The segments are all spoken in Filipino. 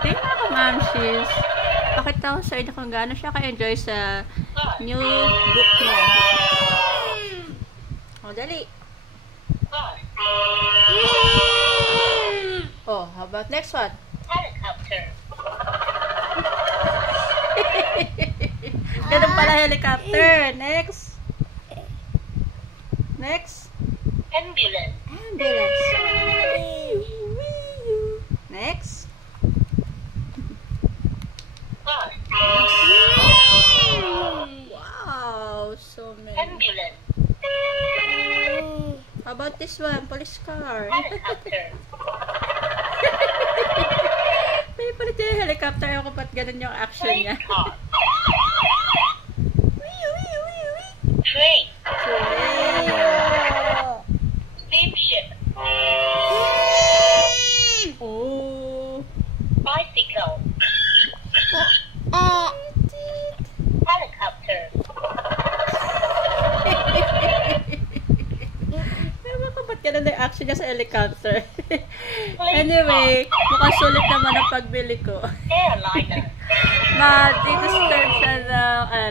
Hindi na ako, Mamsis. Pakita ko sa inyo kung gaano siya ka-enjoy sa new book niya. O, dali. Oh, how about next one? Helicopter. Ganun pala helicopter. Next. Next. Ambulance. Ambulance. Next. Car. Wow, so many. Ambulance. How about this one? Police car. Helicopter. May palit yung helicopter. Ayaw ko ba't ganun yung action niya. Train car. Train. Steamship. Oh. Bicycle. Helicopter. Ewan ko ba't ganun yung action niya sa helicopter. Anyway, mukhang sulit naman ang pagbili ko. Airliner. Ma-disturb siya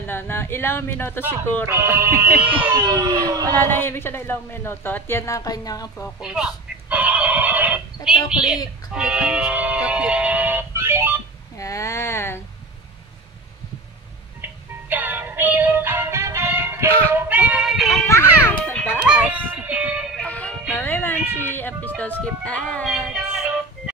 ng ilang minuto siguro. Wala na ibig siya ng ilang minuto. At yan ang kanyang focus. Ito, click. Click. Yan. Sabas! Bye-bye, Mansi. Please don't skip ads.